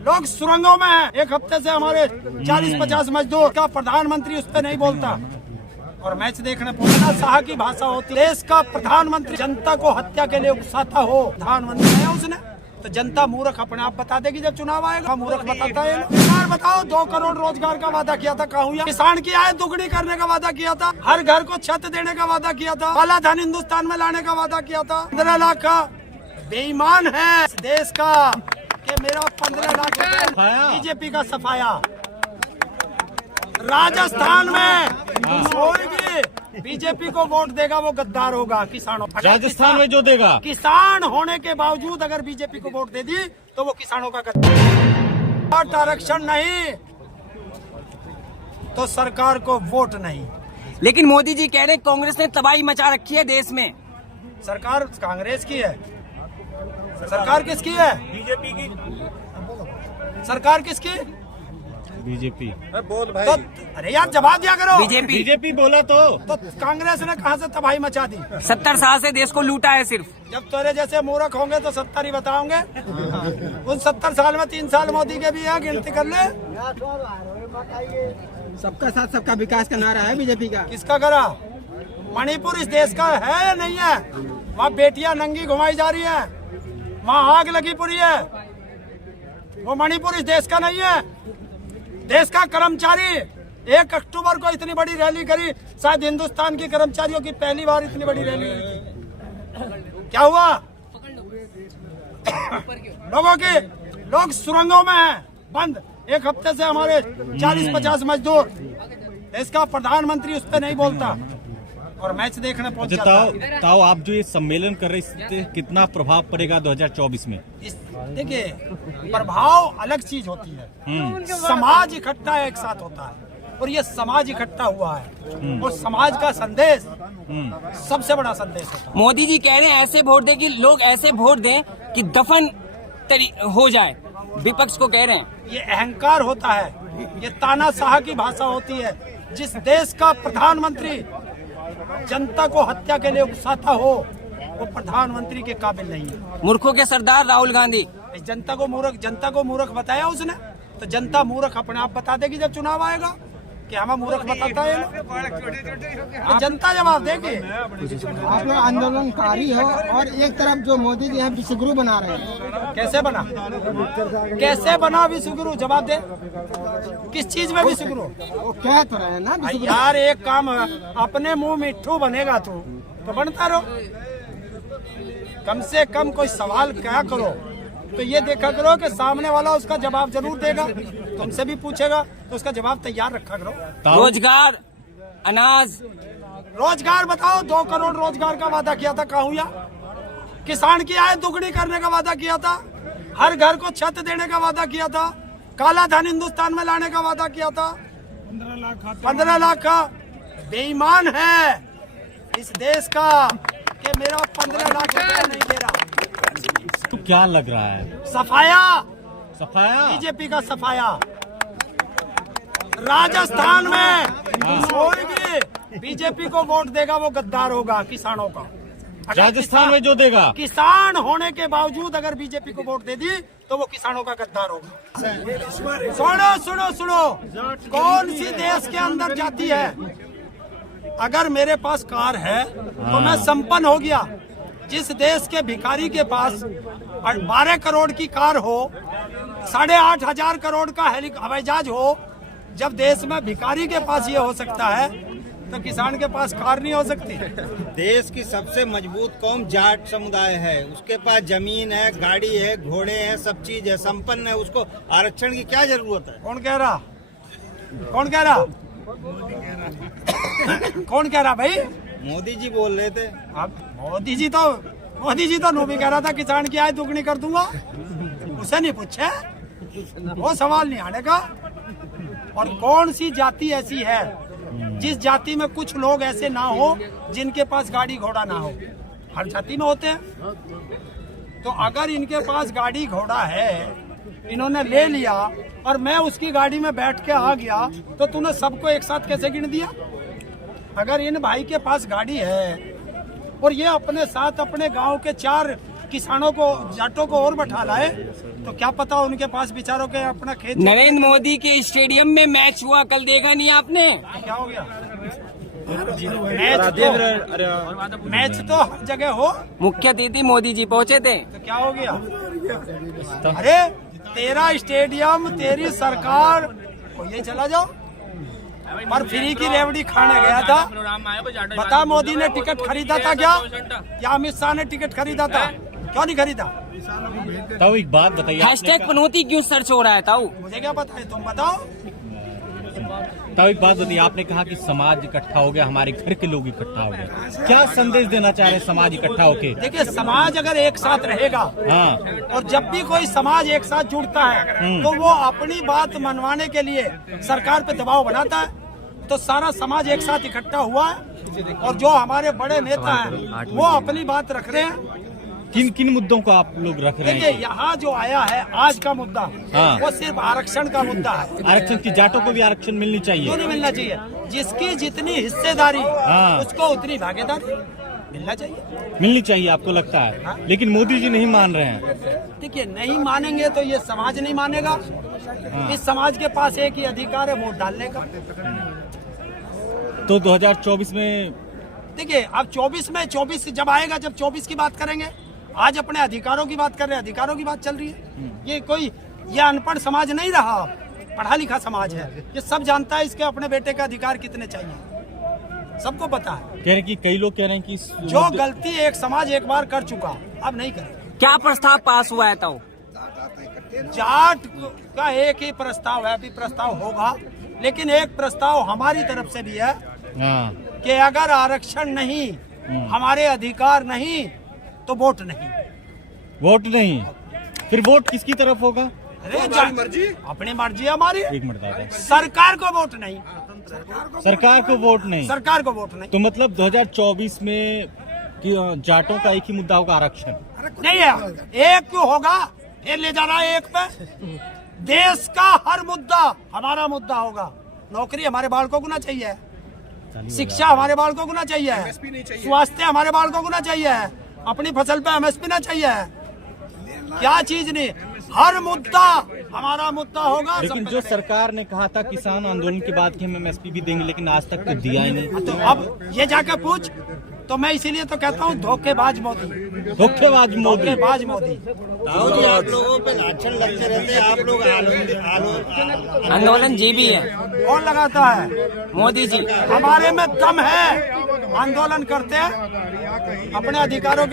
लोग सुरंगों में हैं। एक हफ्ते से हमारे 40-50 मजदूर का प्रधानमंत्री उस पर नहीं बोलता और मैच देखने पहुंचना शाह की भाषा होती है। देश का प्रधानमंत्री जनता को हत्या के लिए उकसाता हो प्रधानमंत्री है उसने, तो जनता मूर्ख अपने आप बता देगी जब चुनाव आएगा। मूर्ख बताता है। सरकार बताओ 2 करोड़ रोजगार का वादा किया था, कहाँ हुआ? किसान की आय दुगनी करने का वादा किया था, हर घर को छत देने का वादा किया था, काला धन हिंदुस्तान में लाने का वादा किया था। 15 लाख का बेईमान है देश का कि मेरा 15 लाख बीजेपी का सफाया। राजस्थान में कोई भी बीजेपी को वोट देगा वो गद्दार होगा। किसानों राजस्थान में जो देगा, किसान होने के बावजूद अगर बीजेपी को वोट दे दी तो वो किसानों का गद्दार। आरक्षण नहीं तो सरकार को वोट नहीं। लेकिन मोदी जी कह रहे कांग्रेस ने तबाही मचा रखी है देश में। सरकार कांग्रेस की है, सरकार किसकी है? बीजेपी की। सरकार किसकी? बीजेपी। बोल भाई। तो अरे यार जवाब दिया करो। बीजेपी बोला तो कांग्रेस ने कहां से तबाही मचा दी? 70 साल से देश को लूटा है सिर्फ। जब तेरे जैसे मूर्ख होंगे तो 70 ही बताओगे। उन 70 साल में 3 साल मोदी के भी है, गिनती कर ले। सबका साथ सबका विकास का नारा है बीजेपी का। किसका करा? मणिपुर इस देश का है या नहीं है? वहाँ बेटियां नंगी घुमाई जा रही है, वहाँ आग लगी पूरी है। वो मणिपुर इस देश का नहीं है। देश का कर्मचारी 1 अक्टूबर को इतनी बड़ी रैली करी, शायद हिंदुस्तान के कर्मचारियों की पहली बार इतनी बड़ी रैली हुई। क्या हुआ? लोग सुरंगों में हैं बंद। एक हफ्ते से हमारे 40-50 मजदूर, देश का प्रधानमंत्री उस पर नहीं बोलता और मैच देखने पहुंच जाता है। ताऊ आप जो ये सम्मेलन कर रहे हैं इससे कितना प्रभाव पड़ेगा 2024 में? देखिए प्रभाव अलग चीज होती है। समाज इकट्ठा एक साथ होता है और ये समाज इकट्ठा हुआ है और समाज का संदेश सबसे बड़ा संदेश होता है। मोदी जी कह रहे हैं ऐसे वोट दें कि लोग ऐसे वोट दें कि दफन हो जाए। विपक्ष को कह रहे हैं ये अहंकार होता है, ये तानाशाह की भाषा होती है। जिस देश का प्रधानमंत्री जनता को हत्या के लिए उकसाता हो वो प्रधानमंत्री के काबिल नहीं है। मूर्खों के सरदार राहुल गांधी। जनता को मूर्ख बताया उसने, तो जनता मूर्ख अपने आप बता देगी जब चुनाव आएगा कि हमें मूर्ख बताता है। तो जनता जवाब देगी। आप लोग आंदोलनकारी हो और एक तरफ जो मोदी जी है विश्वगुरु बना रहे हैं। कैसे बना विश्वगुरु? जवाब दे। किस चीज में विश्वगुरु? वो कह तो रहे हैं ना विश्वगुरु। यार एक काम है, अपने मुंह मिट्ठू बनेगा तू तो बनता रहो। कम से कम कोई सवाल क्या करो तो ये देखा करो कि सामने वाला उसका जवाब जरूर देगा। तुमसे भी पूछेगा तो उसका जवाब तैयार रखा करो। रोजगार, अनाज, रोजगार बताओ। 2 करोड़ रोजगार का वादा किया था, कहाँ हुआ? किसान की आय दुगनी करने का वादा किया था, हर घर को छत देने का वादा किया था, काला धन हिंदुस्तान में लाने का वादा किया था। 15 लाख का बेईमान है इस देश का कि मेरा 15 लाख रुपया नहीं दे रहा। तो क्या लग रहा है? सफाया बीजेपी का सफाया। राजस्थान में कोई भी बीजेपी को वोट देगा वो गद्दार होगा। किसानों का राजस्थान में जो देगा, किसान होने के बावजूद अगर बीजेपी को वोट दे दी तो वो किसानों का गद्दार होगा। सुनो कौन सी देश के अंदर जाती है? अगर मेरे पास कार है तो मैं संपन्न हो गया। जिस देश के भिखारी के पास 12 करोड़ की कार हो, 8,500 करोड़ का हवाई जहाज हो, जब देश में भिखारी के पास ये हो सकता है तो किसान के पास कार नहीं हो सकती। देश की सबसे मजबूत कौम जाट समुदाय है, उसके पास जमीन है, गाड़ी है, घोड़े हैं, सब चीज है, संपन्न है। उसको आरक्षण की क्या जरूरत है? कौन कह रहा भाई? मोदी जी बोल रहे थे। अब मोदी जी तो नो भी कह रहा था किसान की आय दुगनी कर दूंगा। उसे नहीं पूछे, वो सवाल नहीं आने का। और कौन सी जाति ऐसी है जिस जाति में कुछ लोग ऐसे ना हो जिनके पास गाड़ी घोड़ा ना हो? हर जाति में होते हैं। तो अगर इनके पास गाड़ी घोड़ा है, इन्होंने ले लिया और मैं उसकी गाड़ी में बैठ के आ गया, तो तूने सबको एक साथ कैसे गिन दिया? अगर इन भाई के पास गाड़ी है और ये अपने साथ अपने गांव के 4 किसानों को, जाटों को और बैठा लाए तो क्या पता उनके पास बेचारों के अपना खेत। नरेंद्र मोदी के स्टेडियम में मैच हुआ कल, देखा नहीं आपने? क्या हो गया? मैच तो हर जगह हो, मुख्य अतिथि मोदी जी पहुंचे थे। तो क्या हो गया? अरे तेरा स्टेडियम, तेरी सरकार को ये चला जाओ। पर फ्री की रेवड़ी खाने गया था। बता, मोदी ने टिकट खरीदा था क्या? या अमित शाह ने टिकट खरीदा था? क्यों नहीं खरीदा? ताऊ एक बात बताइए, हैशटैग पनौती क्यों सर्च हो रहा है ताऊ? मुझे क्या पता है, तुम बताओ। ताऊ एक बात बताइए, आपने कहा कि समाज इकट्ठा हो गया, हमारे घर के लोग इकट्ठा हो गए, क्या संदेश देना चाह रहे हैं समाज इकट्ठा होके? देखिए, समाज अगर एक साथ रहेगा, हाँ, और जब भी कोई समाज एक साथ जुड़ता है तो वो अपनी बात मनवाने के लिए सरकार पे दबाव बनाता है। तो सारा समाज एक साथ इकट्ठा हुआ है और जो हमारे बड़े नेता हैं वो अपनी बात रख रहे हैं। किन किन मुद्दों को आप लोग रख रहे देखिए, हैं? यहाँ जो आया है आज का मुद्दा, हाँ। वो सिर्फ आरक्षण का मुद्दा है। आरक्षण की, जाटों को भी आरक्षण मिलनी क्यों चाहिए। नहीं मिलना चाहिए? जिसकी जितनी हिस्सेदारी हाँ। उसको उतनी भागीदारी मिलना चाहिए। मिलनी चाहिए, आपको लगता है? लेकिन मोदी जी नहीं मान रहे हैं। देखिए, नहीं मानेंगे तो ये समाज नहीं मानेगा। इस समाज के पास एक ही अधिकार है, वोट डालने का। तो 2024 में देखिए, अब 24 जब आएगा, जब 24 की बात करेंगे। आज अपने अधिकारों की बात कर रहे हैं, अधिकारों की बात चल रही है। ये अनपढ़ समाज नहीं रहा, पढ़ा लिखा समाज है। ये सब जानता है इसके अपने बेटे का अधिकार कितने चाहिए, सबको पता है। कह रहे हैं कि कई लोग कह रहे हैं कि जो गलती एक समाज एक बार कर चुका, अब नहीं करे। क्या प्रस्ताव पास हुआ है ताऊ? जाट का एक ही प्रस्ताव है, अभी प्रस्ताव होगा, लेकिन एक प्रस्ताव हमारी तरफ से भी है हाँ, कि अगर आरक्षण नहीं, हमारे अधिकार नहीं, तो वोट नहीं। वोट नहीं, फिर वोट किसकी तरफ होगा? अरे मर्जी, अपनी मर्जी है हमारी। एक मिनट दादा, सरकार को वोट नहीं, सरकार को वोट नहीं। सरकार को वोट नहीं। तो मतलब 2024 में कि जाटों का एक ही मुद्दा होगा, आरक्षण नहीं है, एक क्यों होगा? फिर ले जा रहा है एक पे। देश का हर मुद्दा हमारा मुद्दा होगा। नौकरी हमारे बालकों को ना चाहिए, शिक्षा हमारे बालकों को ना चाहिए, स्वास्थ्य हमारे बालकों को ना चाहिए, अपनी फसल पे एमएसपी ना चाहिए, क्या चीज नहीं, हर मुद्दा हमारा मुद्दा होगा। लेकिन जो सरकार ने कहा था किसान आंदोलन के बाद कि हम एमएसपी भी देंगे, लेकिन आज तक तो दिया ही नहीं। तो अब ये जाकर पूछ, तो मैं इसीलिए तो कहता हूँ धोखेबाज मोदी, धोखेबाज मोदी। धोखेबाज मोदी। ताऊ जी, आप लोगों पे लाछन लगते रहते हैं, आप लोग आंदोलन जी भी है, कौन लगाता है? मोदी जी। हमारे में दम है, आंदोलन करते हैं अपने अधिकारों